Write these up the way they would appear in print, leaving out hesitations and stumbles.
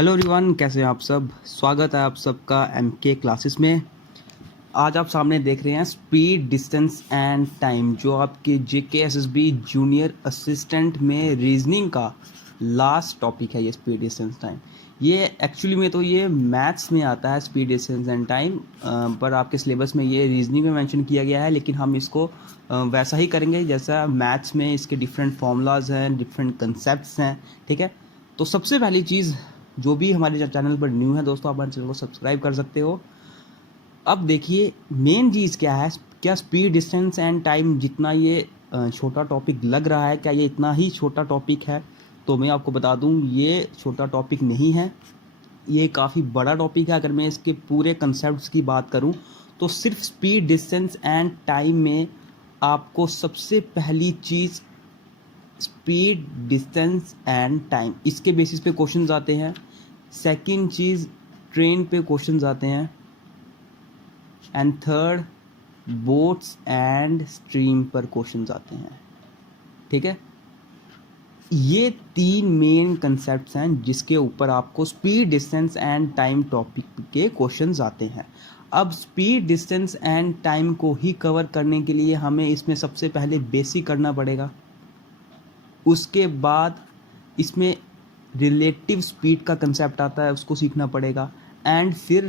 Hello everyone, कैसे हैं आप सब। स्वागत है आप सबका एमके क्लासेस में। आज आप सामने देख रहे हैं स्पीड, डिस्टेंस एंड टाइम, जो आपके जेके एसएसबी जूनियर असिस्टेंट में रीजनिंग का लास्ट टॉपिक है। ये स्पीड, डिस्टेंस, टाइम, ये एक्चुअली में तो ये मैथ्स में आता है, स्पीड, डिस्टेंस एंड टाइम, पर आपके सिलेबस में ये रीजनिंग में मेंशन किया गया है। लेकिन हम इसको वैसा ही करेंगे जैसा मैथ्स में इसके डिफरेंट फॉर्मूलाज हैं, डिफरेंट कंसेप्ट्स हैं। ठीक है, तो सबसे पहली चीज़, जो भी हमारे चैनल पर न्यू है दोस्तों, आप हमारे चैनल को सब्सक्राइब कर सकते हो। अब देखिए मेन चीज़ क्या है, क्या स्पीड, डिस्टेंस एंड टाइम जितना ये छोटा टॉपिक लग रहा है, क्या ये इतना ही छोटा टॉपिक है? तो मैं आपको बता दूं, ये छोटा टॉपिक नहीं है, ये काफ़ी बड़ा टॉपिक है। अगर मैं इसके पूरे कंसेप्ट्स की बात करूं तो सिर्फ स्पीड, डिस्टेंस एंड टाइम में आपको सबसे पहली चीज़ स्पीड, डिस्टेंस एंड टाइम, इसके बेसिस पे क्वेश्चंस आते हैं। सेकंड चीज़, ट्रेन पे क्वेश्चंस आते हैं। And third, boats and stream पर क्वेश्चंस आते हैं। ठीक है, ये तीन मेन कंसेप्ट्स हैं जिसके ऊपर आपको speed, distance and time topic के क्वेश्चंस आते हैं। अब स्पीड, डिस्टेंस एंड टाइम को ही कवर करने के लिए हमें इसमें सबसे पहले बेसिक करना पड़ेगा। उसके बाद इसमें रिलेटिव स्पीड का कंसेप्ट आता है, उसको सीखना पड़ेगा। एंड फिर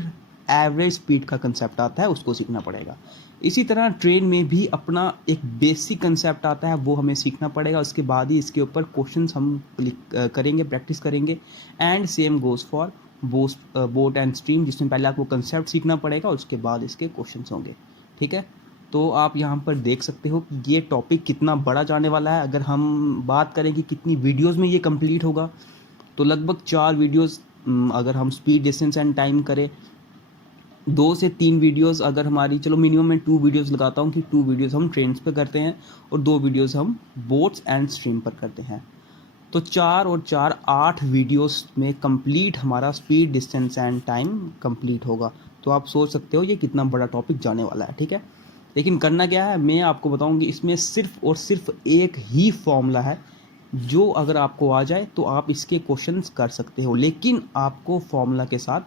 एवरेज स्पीड का कंसेप्ट आता है, उसको सीखना पड़ेगा। इसी तरह ट्रेन में भी अपना एक बेसिक कंसेप्ट आता है, वो हमें सीखना पड़ेगा। उसके बाद ही इसके ऊपर क्वेश्चंस हम करेंगे, प्रैक्टिस करेंगे। And same goes for boat and stream, जिसमें पहले आपको कंसेप्ट सीखना पड़ेगा, उसके बाद इसके क्वेश्चंस होंगे। ठीक है, तो आप यहाँ पर देख सकते हो कि ये टॉपिक कितना बड़ा जाने वाला है। अगर हम बात करें कि कितनी वीडियोस में ये कंप्लीट होगा, तो लगभग 4 वीडियोस। अगर हम स्पीड, डिस्टेंस एंड टाइम करें, 2 से 3 वीडियोस अगर हमारी, चलो मिनिमम मैं 2 वीडियोस लगाता हूँ कि 2 वीडियोस हम ट्रेन्स पे करते हैं और 2 वीडियोस हम बोट्स एंड स्ट्रीम पर करते हैं। तो 4 और 4 8 वीडियोस में कंप्लीट हमारा speed, distance and time complete होगा। तो आप सोच सकते हो ये कितना बड़ा टॉपिक जाने वाला है। ठीक है, लेकिन करना क्या है, मैं आपको बताऊंगी। इसमें सिर्फ और सिर्फ एक ही फॉर्मूला है, जो अगर आपको आ जाए तो आप इसके क्वेश्चंस कर सकते हो, लेकिन आपको फॉर्मूला के साथ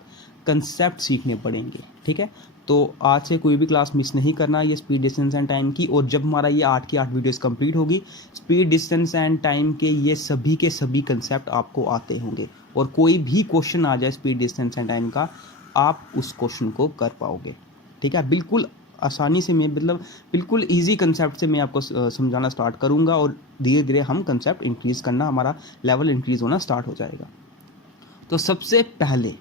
कंसेप्ट सीखने पड़ेंगे। ठीक है, तो आज से कोई भी क्लास मिस नहीं करना ये स्पीड, डिस्टेंस एंड टाइम की। और जब हमारा ये 8 की 8 वीडियोस कंप्लीट होगी, स्पीड, डिस्टेंस एंड टाइम के ये सभी के सभी कंसेप्ट आपको आते होंगे। और कोई भी क्वेश्चन आ जाए स्पीड, डिस्टेंस एंड टाइम का, आप उस क्वेश्चन को कर पाओगे। ठीक है, बिल्कुल आसानी से, मैं मतलब बिल्कुल इजी कंसेप्ट से मैं आपको समझाना स्टार्ट करूंगा। और धीरे धीरे हम कंसेप्ट इंक्रीज़ करना, हमारा लेवल इंक्रीज़ होना स्टार्ट हो जाएगा। तो सबसे पहले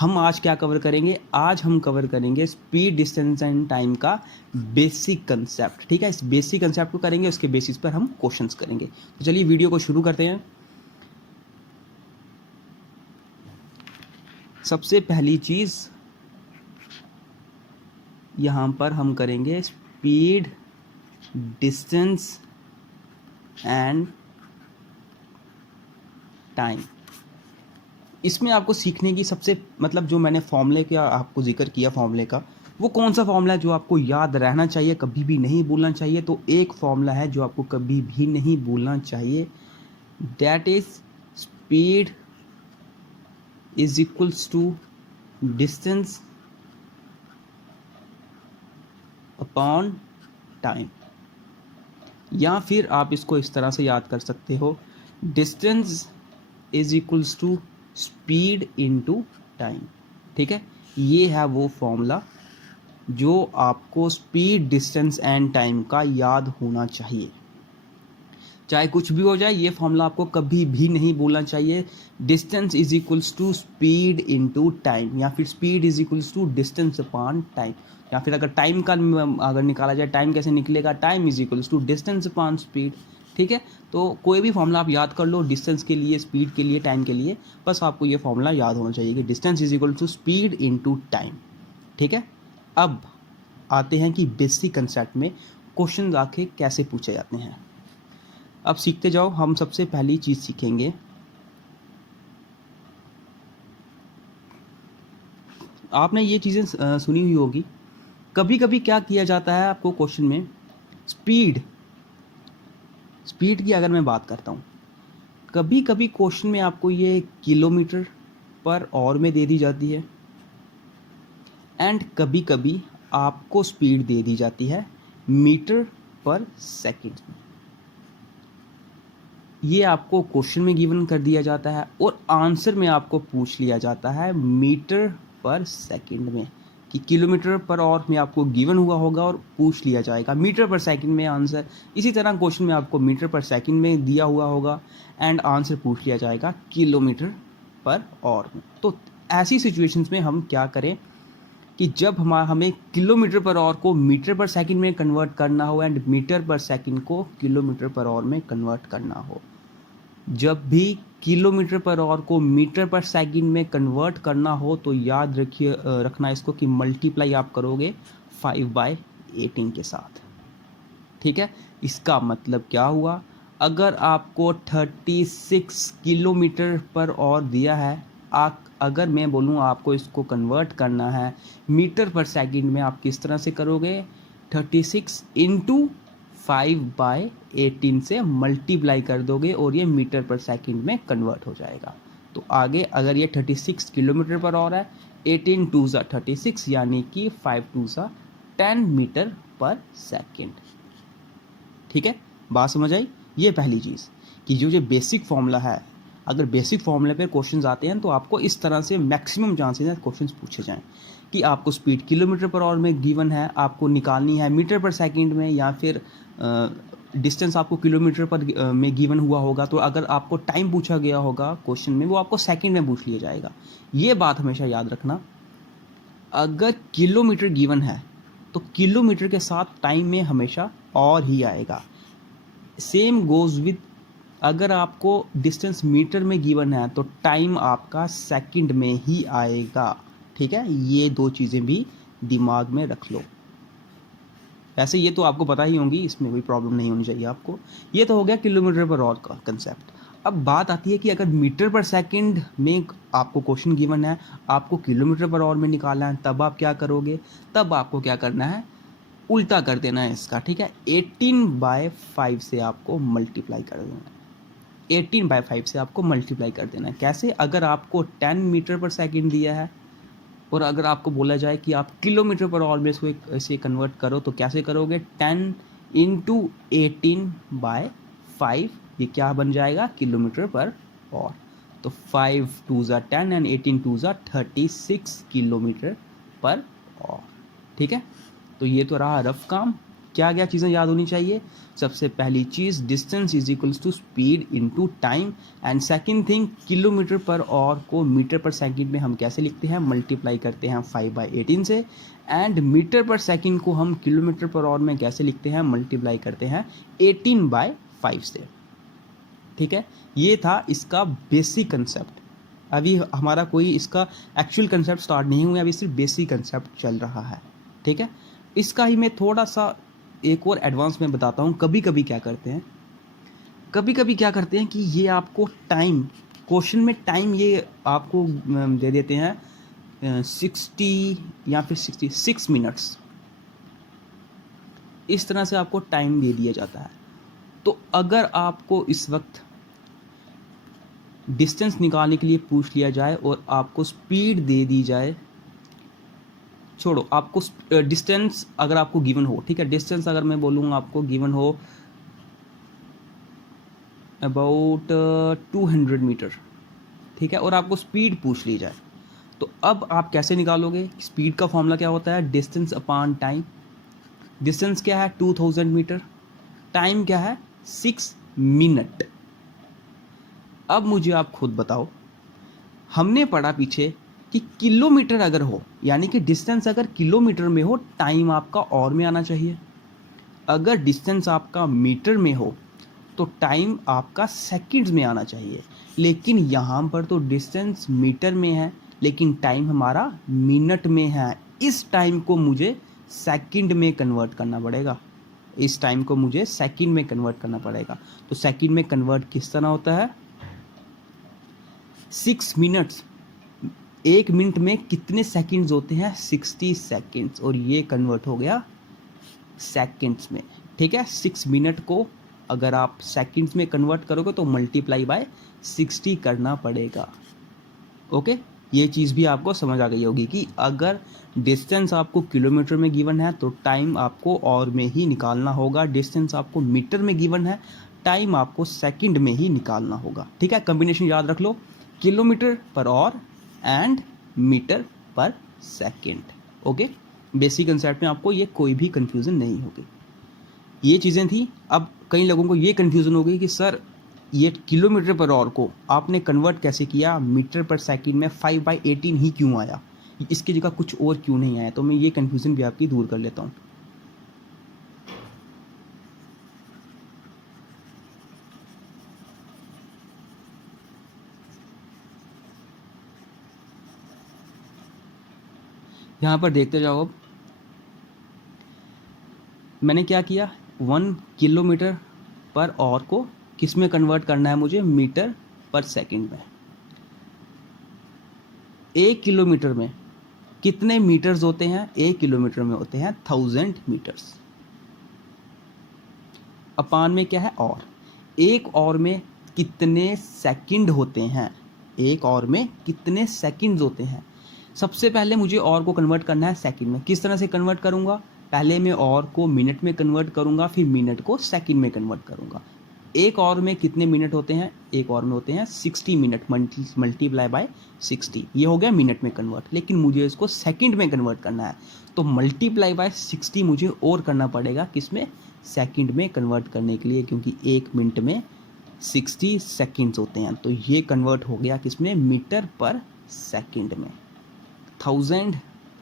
हम आज क्या कवर करेंगे, आज हम कवर करेंगे स्पीड, डिस्टेंस एंड टाइम का बेसिक कंसेप्ट। ठीक है, इस बेसिक कंसेप्ट को करेंगे, उसके बेसिस पर हम क्वेश्चंस करेंगे। तो चलिए वीडियो को शुरू करते हैं। सबसे पहली चीज़ यहाँ पर हम करेंगे स्पीड, डिस्टेंस एंड टाइम। इसमें आपको सीखने की सबसे, मतलब जो मैंने फॉर्मूले का आपको जिक्र किया, फॉर्मूले का, वो कौन सा फॉर्मूला है जो आपको याद रहना चाहिए, कभी भी नहीं भूलना चाहिए। तो एक फॉर्मूला है जो आपको कभी भी नहीं भूलना चाहिए, that is speed is equals to distance upon time. या फिर आप इसको इस तरह से याद कर सकते हो, distance is equals to speed into time. ठीक है, ये है वो फॉर्मूला जो आपको स्पीड, डिस्टेंस एंड टाइम का याद होना चाहिए। चाहे कुछ भी हो जाए, ये फॉर्मूला आपको कभी भी नहीं भूलना चाहिए। Distance is equals to speed into time, या फिर speed is equals to distance upon time. या फिर अगर टाइम का अगर निकाला जाए, टाइम कैसे निकलेगा, time is equals to distance upon speed. ठीक है, तो कोई भी फॉर्मूला आप याद कर लो, डिस्टेंस के लिए, स्पीड के लिए, टाइम के लिए, बस आपको ये फॉर्मूला याद होना चाहिए कि distance is equal to speed into time. ठीक है, अब आते हैं कि बेसिक कंसेप्ट में क्वेश्चन आके कैसे पूछे जाते हैं। अब सीखते जाओ। हम सबसे पहली चीज़ सीखेंगे, आपने ये चीज़ें सुनी हुई होगी, कभी कभी क्या किया जाता है आपको क्वेश्चन में, स्पीड स्पीड की अगर मैं बात करता हूँ, कभी कभी क्वेश्चन में आपको ये किलोमीटर पर आवर में दे दी जाती है, एंड कभी कभी आपको स्पीड दे दी जाती है मीटर पर सेकंड में। ये आपको क्वेश्चन में गिवन कर दिया जाता है और आंसर में आपको पूछ लिया जाता है मीटर पर सेकंड में, कि किलोमीटर पर आवर में आपको गिवन हुआ होगा और पूछ लिया जाएगा मीटर पर सेकंड में आंसर। इसी तरह क्वेश्चन में आपको मीटर पर सेकंड में दिया हुआ होगा एंड आंसर पूछ लिया जाएगा किलोमीटर पर आवर में। तो ऐसी सिचुएशंस में हम क्या करें कि जब हमें किलोमीटर पर आवर को मीटर पर सेकंड में कन्वर्ट करना हो एंड मीटर पर सेकंड को किलोमीटर पर आवर में कन्वर्ट करना हो, जब भी किलोमीटर पर आवर को मीटर पर सेकंड में कन्वर्ट करना हो तो याद रखना इसको कि मल्टीप्लाई आप करोगे 5/18 के साथ। ठीक है, इसका मतलब क्या हुआ, अगर आपको 36 किलोमीटर पर आवर दिया है, अगर मैं बोलूँ आपको इसको कन्वर्ट करना है मीटर पर सेकंड में, आप किस तरह से करोगे, 36 इंटू 5/18 से मल्टीप्लाई कर दोगे और ये मीटर पर सेकंड में कन्वर्ट हो जाएगा। तो आगे अगर ये 36 किलोमीटर पर आवर है, 18 2 ज़ा 36 यानी कि 5 2 ज़ा 10 मीटर पर सेकंड। ठीक है, बात समझ आई। ये पहली चीज़ कि जो बेसिक फॉर्मूला है, अगर बेसिक फॉर्मूले पे क्वेश्चंस आते हैं तो आपको इस तरह से मैक्सिमम चांसेस है क्वेश्चंस पूछे जाएं कि आपको स्पीड किलोमीटर पर आवर में गिवन है, आपको निकालनी है मीटर पर सेकंड में, या फिर डिस्टेंस आपको किलोमीटर पर में गिवन हुआ होगा, तो अगर आपको टाइम पूछा गया होगा क्वेश्चन में, वो आपको सेकंड में पूछ लिया जाएगा। ये बात हमेशा याद रखना, अगर किलोमीटर गिवन है तो किलोमीटर के साथ टाइम में हमेशा और ही आएगा। सेम गोज विद, अगर आपको डिस्टेंस मीटर में गिवन है तो टाइम आपका सेकंड में ही आएगा। ठीक है, ये दो चीज़ें भी दिमाग में रख लो। वैसे ये तो आपको पता ही होंगी, इसमें कोई प्रॉब्लम नहीं होनी चाहिए आपको। ये तो हो गया किलोमीटर पर आवर का कंसेप्ट। अब बात आती है कि अगर मीटर पर सेकंड में आपको क्वेश्चन गिवन है, आपको किलोमीटर पर आवर में निकालना है, तब आप क्या करोगे, तब आपको क्या करना है, उल्टा कर देना है इसका। ठीक है, 18/5 से आपको मल्टीप्लाई कर देना है, 18/5 से आपको मल्टीप्लाई कर देना है। कैसे, अगर आपको 10 मीटर पर सेकंड दिया है और अगर आपको बोला जाए कि आप किलोमीटर पर आवर में इसको ऐसे कन्वर्ट करो, तो कैसे करोगे, 10 इंटू 18/5, ये क्या बन जाएगा, किलोमीटर पर आवर। तो 5 2 ज़ा 10 एंड 18 2 ज़ा 36 किलोमीटर पर आवर। ठीक है, तो ये तो रहा रफ काम। क्या क्या चीज़ें याद होनी चाहिए, सबसे पहली चीज़ distance is equals to speed into time, and second thing kilometre per hour को मीटर पर सेकंड में हम कैसे लिखते हैं, मल्टीप्लाई करते हैं 5/18 से, एंड मीटर पर सेकंड को हम किलोमीटर पर आवर में कैसे लिखते हैं, मल्टीप्लाई करते हैं 18/5 से। ठीक है, ये था इसका बेसिक कंसेप्ट। अभी हमारा कोई इसका एक्चुअल कंसेप्ट स्टार्ट नहीं हुआ, अभी सिर्फ बेसिक कंसेप्ट चल रहा है। ठीक है, इसका ही मैं थोड़ा सा एक और एडवांस में बताता हूँ। कभी कभी क्या करते हैं कि ये आपको टाइम, क्वेश्चन में टाइम ये आपको दे देते हैं 60 या फिर 66 मिनट्स, इस तरह से आपको टाइम दे दिया जाता है। तो अगर आपको इस वक्त डिस्टेंस निकालने के लिए पूछ लिया जाए और आपको स्पीड दे दी जाए, छोड़ो, आपको डिस्टेंस अगर आपको गिवन हो, ठीक है, डिस्टेंस अगर मैं बोलूँगा आपको गिवन हो अबाउट 200 मीटर, ठीक है, और आपको स्पीड पूछ ली जाए, तो अब आप कैसे निकालोगे। स्पीड का फॉर्मूला क्या होता है, डिस्टेंस अपॉन टाइम। डिस्टेंस क्या है 2000 मीटर, टाइम क्या है 6 मिनट। अब मुझे आप खुद बताओ, हमने पढ़ा पीछे कि किलोमीटर अगर हो, यानी कि डिस्टेंस अगर किलोमीटर में हो, टाइम आपका और में आना चाहिए। अगर डिस्टेंस आपका मीटर में हो तो टाइम आपका सेकंड्स में आना चाहिए। लेकिन यहाँ पर तो डिस्टेंस मीटर में है लेकिन टाइम हमारा मिनट में है। इस टाइम को मुझे सेकंड में कन्वर्ट करना पड़ेगा, इस टाइम को मुझे सेकंड में कन्वर्ट करना पड़ेगा। तो सेकंड में कन्वर्ट किस तरह होता है, 6 मिनट्स, एक मिनट में कितने सेकंड्स होते हैं, 60 सेकंड्स, और ये कन्वर्ट हो गया सेकंड्स में। ठीक है, 6 मिनट को अगर आप सेकंड्स में कन्वर्ट करोगे तो मल्टीप्लाई बाय 60 करना पड़ेगा। ओके, ये चीज़ भी आपको समझ आ गई होगी कि अगर डिस्टेंस आपको किलोमीटर में गिवन है तो टाइम आपको और में ही निकालना होगा, डिस्टेंस आपको मीटर में गिवन है, टाइम आपको सेकंड में ही निकालना होगा। ठीक है, कॉम्बिनेशन याद रख लो, kilometre per hour and metre per second. Okay, basic concept में आपको ये कोई भी कंफ्यूजन नहीं होगी। ये चीज़ें थी। अब कई लोगों को ये कंफ्यूजन हो गई कि सर ये किलोमीटर पर आवर को आपने कन्वर्ट कैसे किया मीटर पर सेकंड में, 5/18 ही क्यों आया, इसकी जगह कुछ और क्यों नहीं आया? तो मैं ये कंफ्यूजन भी आपकी दूर कर लेता हूँ। यहाँ पर देखते जाओ, अब मैंने क्या किया, 1 किलोमीटर पर आवर को किस में कन्वर्ट करना है मुझे, मीटर पर सेकंड में। 1 किलोमीटर में कितने मीटर्स होते हैं? 1 किलोमीटर में होते हैं 1000 मीटर्स। अपान में क्या है, और एक और में कितने सेकंड होते हैं? एक और में कितने सेकंड्स होते हैं? सबसे पहले मुझे और को कन्वर्ट करना है सेकंड में। किस तरह से कन्वर्ट करूंगा? पहले मैं और को मिनट में कन्वर्ट करूंगा, फिर मिनट को सेकंड में कन्वर्ट करूंगा। एक और में कितने मिनट होते हैं? एक और में होते हैं 60 मिनट, मल्टीप्लाई बाय 60, ये हो गया मिनट में कन्वर्ट। लेकिन मुझे इसको सेकंड में कन्वर्ट करना है, तो मल्टीप्लाई बाय 60 मुझे और करना पड़ेगा, किसमें? सेकंड में कन्वर्ट करने के लिए, क्योंकि एक मिनट में 60 सेकंड्स होते हैं। तो ये कन्वर्ट हो गया किसमें? मीटर पर सेकंड में। 1000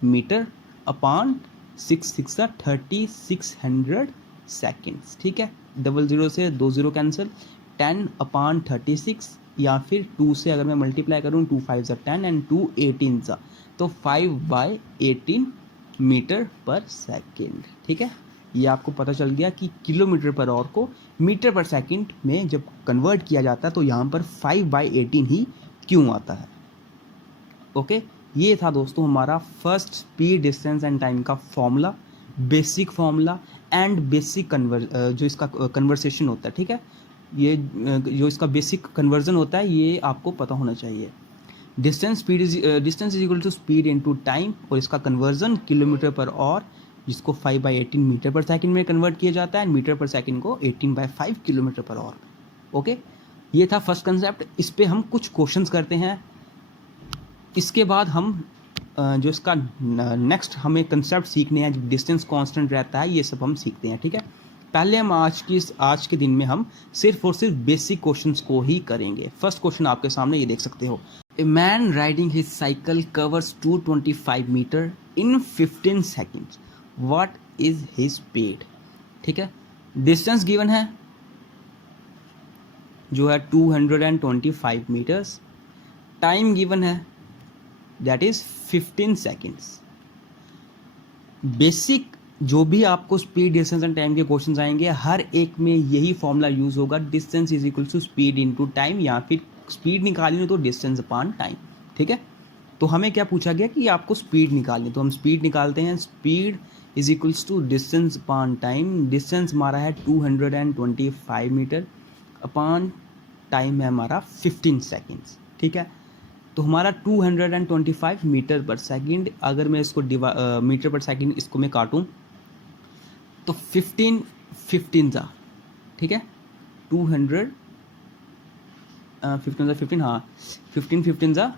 मीटर अपान 6 3600 सेकंड्स। ठीक है, 00 से 20 कैंसिल, 10 अपान 36, या फिर 2 से अगर मैं मल्टीप्लाई करूँ, 2 5 ज़ा 10 एंड 2 18 ज़ा, तो 5/18 मीटर पर सेकंड। ठीक है, ये आपको पता चल गया कि किलोमीटर पर आवर को मीटर पर सेकंड में जब कन्वर्ट किया जाता है तो यहाँ पर 5/18 ही क्यों आता है। ओके, ये था दोस्तों हमारा first speed distance and time का formula, basic formula and basic जो इसका कन्वर्सेशन होता है। ठीक है, ये जो इसका बेसिक कन्वर्जन होता है ये आपको पता होना चाहिए। Distance is equal to speed into time, और इसका कन्वर्जन किलोमीटर पर आवर, जिसको 5/18 मीटर पर सेकंड में कन्वर्ट किया जाता है, मीटर पर सेकंड को 18/5 किलोमीटर पर आवर। ओके, ये था फर्स्ट कंसेप्ट। इस पे हम कुछ क्वेश्चंस करते हैं। इसके बाद हम जो इसका नेक्स्ट हमें कंसेप्ट सीखने हैं, डिस्टेंस कांस्टेंट रहता है, ये सब हम सीखते हैं। ठीक है, पहले हम आज के दिन में हम सिर्फ और सिर्फ बेसिक क्वेश्चंस को ही करेंगे। फर्स्ट क्वेश्चन आपके सामने ये देख सकते हो, a man riding his cycle covers 225 meter in 15 seconds, what is his speed. ठीक है, डिस्टेंस गिवन है जो है 225 मीटर्स, टाइम गिवन है दैट इज 15 सेकेंड्स। बेसिक जो भी आपको स्पीड डिस्टेंस एंड टाइम के क्वेश्चंस आएंगे, हर एक में यही फॉर्मूला यूज होगा, distance is equal to speed into time, या फिर स्पीड निकालनी हो तो डिस्टेंस अपॉन टाइम। ठीक है, तो हमें क्या पूछा गया कि आपको स्पीड निकालनी, तो हम स्पीड निकालते हैं। Speed is equals to distance upon time. Distance हमारा है 225 मीटर, अपॉन टाइम है हमारा 15 सेकेंड्स। ठीक है, तो हमारा 225 मीटर पर सेकंड, अगर मैं इसको मीटर पर सेकंड इसको मैं काटूं तो 15 ज़ा, ठीक है, 200 15 हाँ 15 ज़ा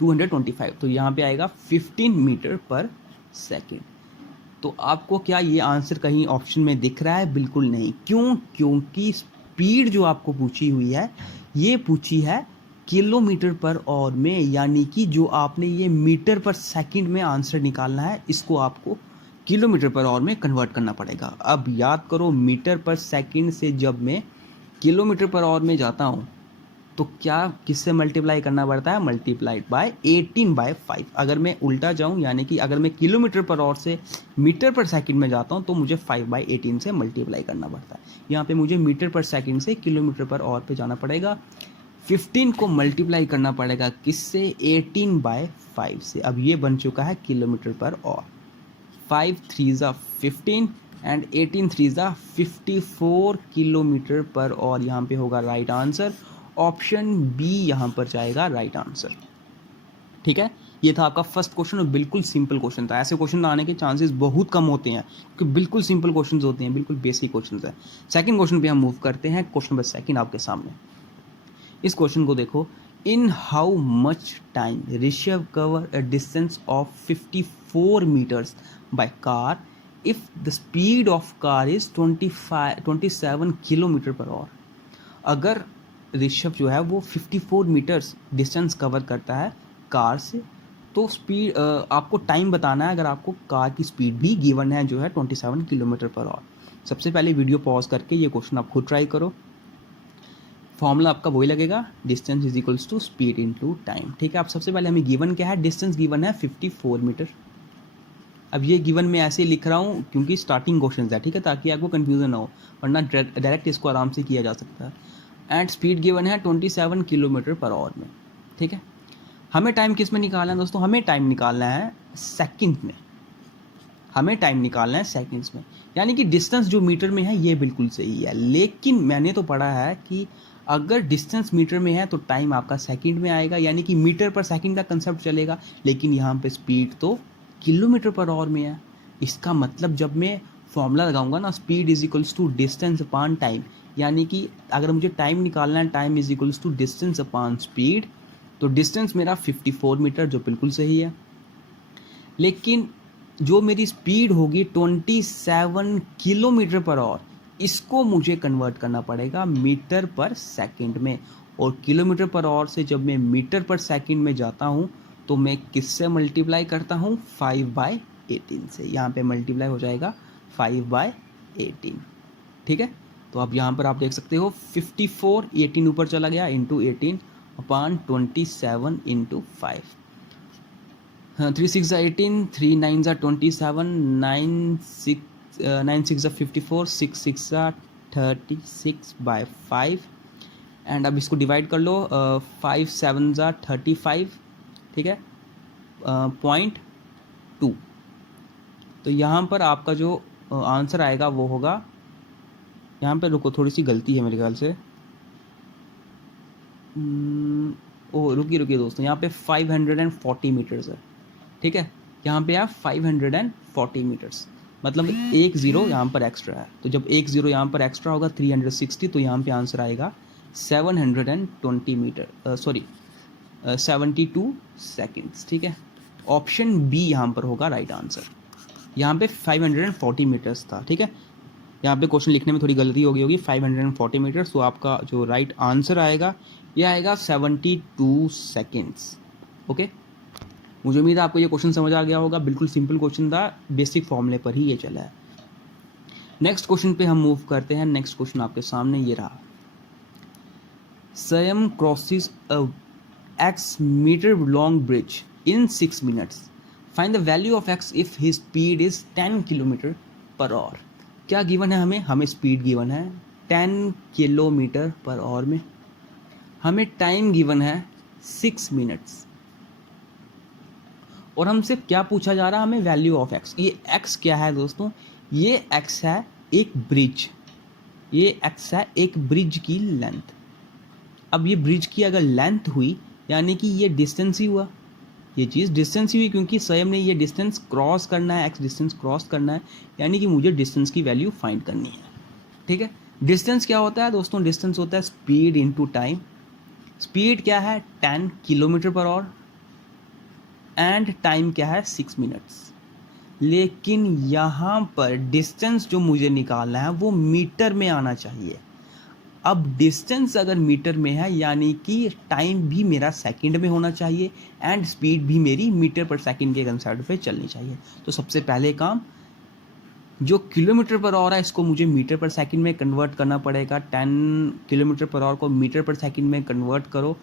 225, तो यहाँ पे आएगा 15 मीटर पर सेकंड। तो आपको क्या ये आंसर कहीं ऑप्शन में दिख रहा है? बिल्कुल नहीं। क्यों? क्योंकि स्पीड जो आपको पूछी हुई है ये पूछी है किलोमीटर पर आवर में, यानी कि जो आपने ये मीटर पर सेकंड में आंसर निकालना है, इसको आपको किलोमीटर पर आवर में कन्वर्ट करना पड़ेगा। अब याद करो, मीटर पर सेकंड से जब मैं किलोमीटर पर आवर में जाता हूँ तो क्या किससे मल्टीप्लाई करना पड़ता है? Multiplied by 18/5। अगर मैं उल्टा जाऊँ, यानी कि अगर मैं किलोमीटर पर आवर से मीटर पर सेकंड में जाता हूँ तो मुझे 5/18 से मल्टीप्लाई करना पड़ता है। यहाँ पे मुझे मीटर पर सेकंड से किलोमीटर पर आवर पे जाना पड़ेगा, 15 को मल्टीप्लाई करना पड़ेगा किससे? 18/5 से। अब ये बन चुका है किलोमीटर पर आवर। 5 3 ज़ा 15 एंड 18 3 ज़ा 54 किलोमीटर पर आवर यहाँ पे होगा राइट आंसर। ऑप्शन बी यहाँ पर जाएगा राइट आंसर। ठीक है, ये था आपका फर्स्ट क्वेश्चन और बिल्कुल सिंपल क्वेश्चन था। ऐसे क्वेश्चन आने के चांसेस बहुत कम होते हैं क्योंकि बिल्कुल सिंपल क्वेश्चंस होते हैं, बिल्कुल बेसिक क्वेश्चंस है। सेकंड क्वेश्चन पे हम मूव करते हैं। क्वेश्चन नंबर सेकंड आपके सामने, इस क्वेश्चन को देखो। In how much time Rishabh cover a distance of 54 meters by car if the speed of car is 27 kilometer per hour. अगर ऋषभ जो है वो 54 मीटर्स डिस्टेंस कवर करता है कार से, तो स्पीड आपको टाइम बताना है अगर आपको कार की स्पीड भी गिवन है जो है 27 किलोमीटर पर आवर। सबसे पहले वीडियो पॉज करके ये क्वेश्चन आप खुद ट्राई करो। फॉर्मूला आपका वही लगेगा, distance is equals to speed into time. ठीक है, आप सबसे पहले हमें गिवन क्या है, डिस्टेंस गिवन है 54 मीटर। अब ये गिवन मैं ऐसे लिख रहा हूँ क्योंकि स्टार्टिंग क्वेश्चन है, ठीक है, ताकि आपको कन्फ्यूजन ना हो, वरना डायरेक्ट इसको आराम से किया जा सकता है। एंड स्पीड गिवन है 27 किलोमीटर पर आवर में। ठीक है, हमें टाइम किस में निकालना है दोस्तों, हमें टाइम निकालना है सेकंड में, हमें टाइम निकालना है सेकंड्स में। यानी कि डिस्टेंस जो मीटर में है ये बिल्कुल सही है, लेकिन मैंने तो पढ़ा है कि अगर डिस्टेंस मीटर में है तो टाइम आपका सेकंड में आएगा, यानी कि मीटर पर सेकंड का कंसेप्ट चलेगा। लेकिन यहाँ पे स्पीड तो किलोमीटर पर आवर में है। इसका मतलब जब मैं फॉर्मूला लगाऊंगा ना, speed is equals to distance upon time, यानी कि अगर मुझे टाइम निकालना है, time is equals to distance upon speed, तो डिस्टेंस मेरा 54 मीटर जो बिल्कुल सही है, लेकिन जो मेरी स्पीड होगी 27 किलोमीटर पर आवर, इसको मुझे कन्वर्ट करना पड़ेगा मीटर पर सेकंड में। और किलोमीटर पर आवर से जब मैं मीटर पर सेकंड में जाता हूँ तो मैं किससे मल्टीप्लाई करता हूँ, 5/18 से। यहाँ पे मल्टीप्लाई हो जाएगा 5/18। ठीक है, तो अब यहाँ पर आप देख सकते हो 54, 18 ऊपर चला गया, इंटू 18 अपॉन 27 इंटू 5। 3 6 18, 3 9 27, 9 6 54, 6 6 36/5। एंड अब इसको डिवाइड कर लो, 5 7 35, ठीक है, 0.2। तो यहाँ पर आपका जो आंसर आएगा वो होगा, यहाँ पे रुको, थोड़ी सी गलती है मेरे ख्याल से। ओ रुकिए दोस्तों, यहाँ पे 540 मीटर्स है। ठीक है, यहाँ पे आप 540 मीटर्स, मतलब एक ज़ीरो यहाँ पर एक्स्ट्रा है। तो जब एक ज़ीरो यहाँ पर एक्स्ट्रा होगा 360, तो यहाँ पे आंसर आएगा 720 मीटर, सॉरी 72 सेकेंड्स। ठीक है, ऑप्शन बी यहाँ पर होगा राइट आंसर। यहाँ पे 540 मीटर्स था। ठीक है, यहाँ पे क्वेश्चन लिखने में थोड़ी गलती हो गई होगी, 540 मीटर्स। तो आपका जो राइट आंसर आएगा ये आएगा 72 सेकेंड्स। ओके, मुझे उम्मीद है आपको ये क्वेश्चन समझ आ गया होगा। बिल्कुल सिंपल क्वेश्चन था, बेसिक फॉर्मूले पर ही ये चला है। नेक्स्ट क्वेश्चन पे हम मूव करते हैं। नेक्स्ट क्वेश्चन आपके सामने ये रहा, Siam crosses a X meter long bridge in 6 minutes. Find the value of X if his speed is 10 kilometre per our. क्या गिवन है हमें स्पीड गिवन है 10 किलोमीटर पर आवर में, हमें टाइम गिवन है 6 मिनट्स, और हमसे क्या पूछा जा रहा है, हमें वैल्यू ऑफ एक्स। ये एक्स क्या है दोस्तों, ये एक्स है एक ब्रिज, ये एक्स है एक ब्रिज की लेंथ। अब ये ब्रिज की अगर लेंथ हुई यानी कि ये डिस्टेंस ही हुआ, ये चीज़ डिस्टेंस ही हुई, क्योंकि स्वयं ने ये डिस्टेंस क्रॉस करना है, एक्स डिस्टेंस क्रॉस करना है, यानी कि मुझे डिस्टेंस की वैल्यू फाइंड करनी है। ठीक है, डिस्टेंस क्या होता है दोस्तों, डिस्टेंस होता है स्पीड इनटू टाइम। स्पीड क्या है 10 kilometre per hour and time क्या है 6 मिनट्स। लेकिन यहाँ पर डिस्टेंस जो मुझे निकालना है वो मीटर में आना चाहिए। अब डिस्टेंस अगर मीटर में है यानी कि टाइम भी मेरा सेकंड में होना चाहिए एंड स्पीड भी मेरी मीटर पर सेकंड के कंसेप्ट पे चलनी चाहिए। तो सबसे पहले काम, जो किलोमीटर पर आवर है इसको मुझे मीटर पर सेकंड में कन्वर्ट करना पड़ेगा। 10 किलोमीटर पर आवर को मीटर पर सेकंड में कन्वर्ट करो,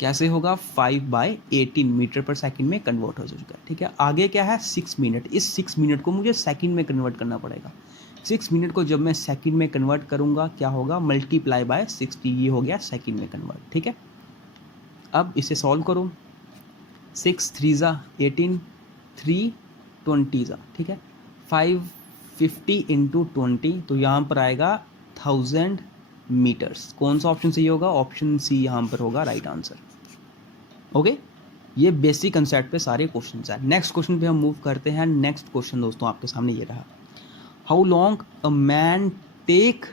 कैसे होगा, 5/18 मीटर पर सेकंड में कन्वर्ट हो चुका है। ठीक है, आगे क्या है 6 मिनट, इस 6 मिनट को मुझे सेकंड में कन्वर्ट करना पड़ेगा। 6 मिनट को जब मैं सेकंड में कन्वर्ट करूंगा क्या होगा, मल्टीप्लाई बाय 60, ये हो गया सेकंड में कन्वर्ट। ठीक है, अब इसे सॉल्व करो, 6 3 18, 3 20, ठीक है, 550 इंटू 20, तो यहाँ पर आएगा 1000 मीटर्स। कौन सा ऑप्शन सही होगा, ऑप्शन सी यहाँ पर होगा राइट आंसर। ओके, ये बेसिक कंसेप्ट पे सारे क्वेश्चन हैं। नेक्स्ट क्वेश्चन पे हम मूव करते हैं। नेक्स्ट क्वेश्चन दोस्तों आपके सामने ये रहा, how long a man take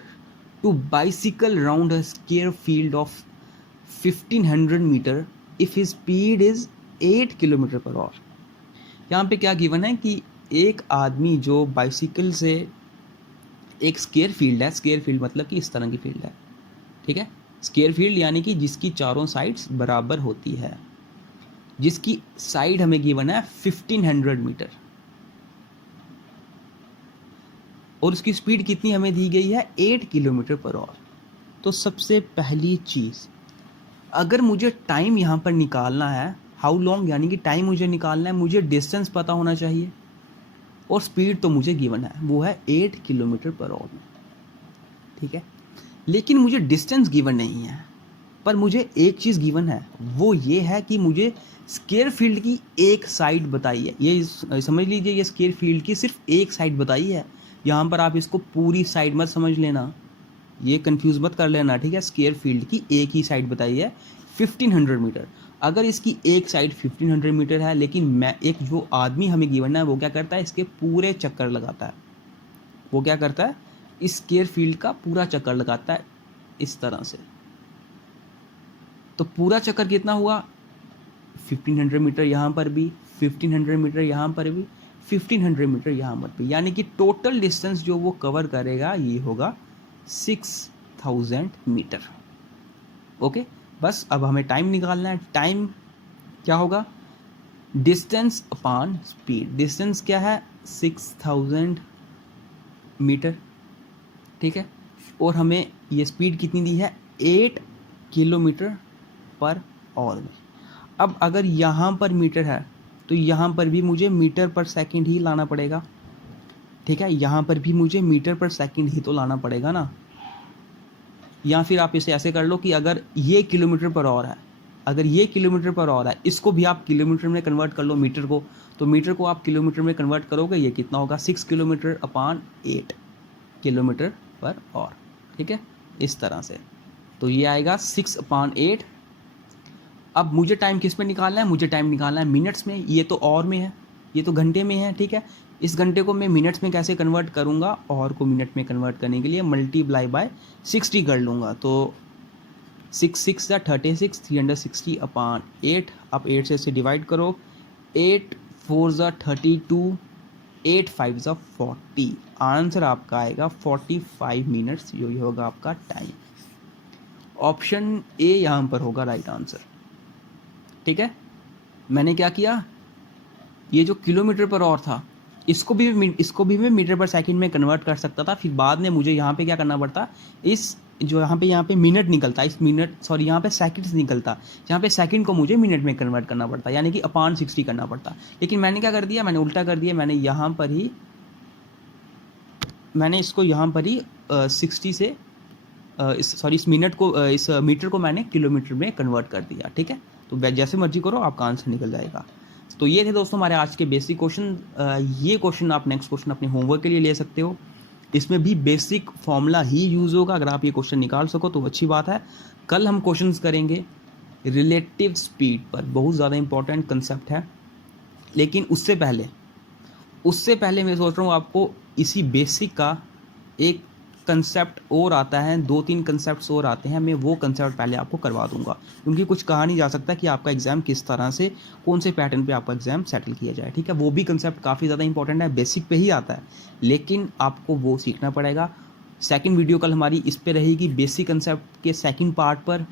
to bicycle round a square field of 1500 meter if his speed is 8 kilometer per hour. यहाँ पे क्या गिवन है कि एक आदमी जो बाइसिकल से एक स्क्वायर फील्ड है, स्क्वायर फील्ड मतलब कि इस तरह की फील्ड है, ठीक है, स्क्वायर फील्ड यानी कि जिसकी चारों साइड्स बराबर होती है, जिसकी साइड हमें गिवन है 1500 मीटर और उसकी स्पीड कितनी हमें दी गई है 8 किलोमीटर पर आवर। तो सबसे पहली चीज़, अगर मुझे टाइम यहाँ पर निकालना है, हाउ लॉन्ग यानी कि टाइम मुझे निकालना है, मुझे डिस्टेंस पता होना चाहिए और स्पीड तो मुझे गिवन है, वो है 8 किलोमीटर पर आवर में, ठीक है। लेकिन मुझे डिस्टेंस गिवन नहीं है, पर मुझे एक चीज़ गिवन है, वो ये है कि मुझे स्क्वायर फील्ड की एक साइड बताई है। ये समझ लीजिए, ये स्क्वायर फील्ड की सिर्फ एक साइड बताई है। यहाँ पर आप इसको पूरी साइड मत समझ लेना, ये कंफ्यूज मत कर लेना, ठीक है। स्क्वायर फील्ड की एक ही साइड बताई है 1500 मीटर। अगर इसकी एक साइड 1500 मीटर है, लेकिन मैं एक जो आदमी हमें गिवन है वो क्या करता है, इसके पूरे चक्कर लगाता है। वो क्या करता है, इस स्क्वायर फील्ड का पूरा चक्कर लगाता है इस तरह से। तो पूरा चक्कर कितना हुआ, 1500 मीटर यहाँ पर भी, 1500 मीटर यहाँ पर भी, 1500 मीटर यहाँ पर भी, यानी कि टोटल डिस्टेंस जो वो कवर करेगा ये होगा 6000 मीटर। ओके, बस अब हमें टाइम निकालना है। टाइम क्या होगा, डिस्टेंस अपॉन स्पीड। डिस्टेंस क्या है 6000 मीटर, ठीक है, और हमें ये स्पीड कितनी दी है 8 किलोमीटर पर आवर में। अब अगर यहाँ पर मीटर है तो यहाँ पर भी मुझे मीटर पर सेकंड ही लाना पड़ेगा, ठीक है, यहाँ पर भी मुझे मीटर पर सेकंड ही तो लाना पड़ेगा ना। या फिर आप इसे ऐसे कर लो कि अगर ये किलोमीटर पर आवर है, अगर ये किलोमीटर पर आवर है, इसको भी आप किलोमीटर में कन्वर्ट कर लो मीटर को, तो मीटर को आप किलोमीटर में कन्वर्ट करोगे, ये कितना होगा 6 kilometre upon 8 kilometer per our, ठीक है, इस तरह से। तो ये आएगा 6 अपॉन 8। अब मुझे टाइम किस में निकालना है, मुझे टाइम निकालना है मिनट्स में। ये तो आवर में है, ये तो घंटे में है, ठीक है। इस घंटे को मैं मिनट्स में कैसे कन्वर्ट करूँगा, और को मिनट में कन्वर्ट करने के लिए मल्टीप्लाई बाय 60 कर लूँगा। तो 6 6 या 36, 360 अपॉन 8। अब 8 से इसे डिवाइड करो, 8 4 ज़ा 32, 8 5 ज़ा 40। आंसर आपका आएगा 45 मिनट्स, ये होगा आपका टाइम। ऑप्शन ए यहाँ पर होगा राइट आंसर, ठीक है। मैंने क्या किया, ये जो किलोमीटर पर आवर था इसको भी मैं मीटर पर सेकंड में कन्वर्ट कर सकता था। फिर बाद में मुझे यहाँ पे क्या करना पड़ता, इस जो यहाँ पे मिनट निकलता, इस मिनट सॉरी यहाँ पे सेकंड्स निकलता, यहाँ पे सेकंड को मुझे मिनट में कन्वर्ट करना पड़ता, यानी कि अपॉन 60 करना पड़ता। लेकिन मैंने क्या कर दिया, मैंने उल्टा कर दिया, मैंने यहाँ पर ही मैंने इसको यहाँ पर ही 60 से इस मिनट को इस मीटर को मैंने किलोमीटर में कन्वर्ट कर दिया, ठीक है। तो जैसे मर्जी करो, आपका आंसर निकल जाएगा। तो ये थे दोस्तों हमारे आज के बेसिक क्वेश्चन। ये क्वेश्चन आप नेक्स्ट क्वेश्चन अपने होमवर्क के लिए ले सकते हो। इसमें भी बेसिक फॉर्मूला ही यूज़ होगा। अगर आप ये क्वेश्चन निकाल सको तो अच्छी बात है। कल हम क्वेश्चंस करेंगे रिलेटिव स्पीड पर, बहुत ज़्यादा इंपॉर्टेंट कंसेप्ट है। लेकिन उससे पहले मैं सोच रहा हूँ आपको इसी बेसिक का एक कंसेप्ट और आता है, 2-3 कंसेप्ट्स और आते हैं, मैं वो कंसेप्ट पहले आपको करवा दूंगा, क्योंकि कुछ कहा नहीं जा सकता कि आपका एग्जाम किस तरह से, कौन से पैटर्न पे आपका एग्जाम सेटल किया जाए, ठीक है। वो भी कंसेप्ट काफ़ी ज़्यादा इंपॉर्टेंट है, बेसिक पे ही आता है, लेकिन आपको वो सीखना पड़ेगा। सेकंड वीडियो कल हमारी इस पे रहेगी, बेसिक कंसेप्ट के सेकंड पार्ट पर।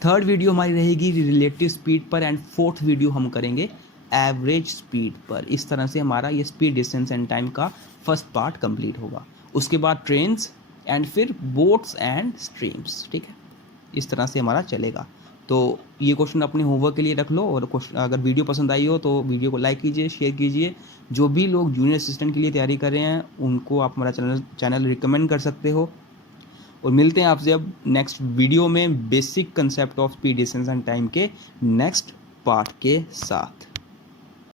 थर्ड वीडियो हमारी रहेगी रिलेटिव स्पीड पर, एंड फोर्थ वीडियो हम करेंगे एवरेज स्पीड पर। इस तरह से हमारा ये स्पीड, डिस्टेंस एंड टाइम का फर्स्ट पार्ट कंप्लीट होगा। उसके बाद ट्रेन्स एंड फिर बोट्स एंड स्ट्रीम्स, ठीक है। इस तरह से हमारा चलेगा। तो ये क्वेश्चन अपने होमवर्क के लिए रख लो, और अगर वीडियो पसंद आई हो तो वीडियो को लाइक कीजिए, शेयर कीजिए। जो भी लोग जूनियर असिस्टेंट के लिए तैयारी कर रहे हैं उनको आप हमारा चैनल रिकमेंड कर सकते हो। और मिलते हैं आपसे अब नेक्स्ट वीडियो में basic concept of speed, distance and time के नेक्स्ट पार्ट के साथ।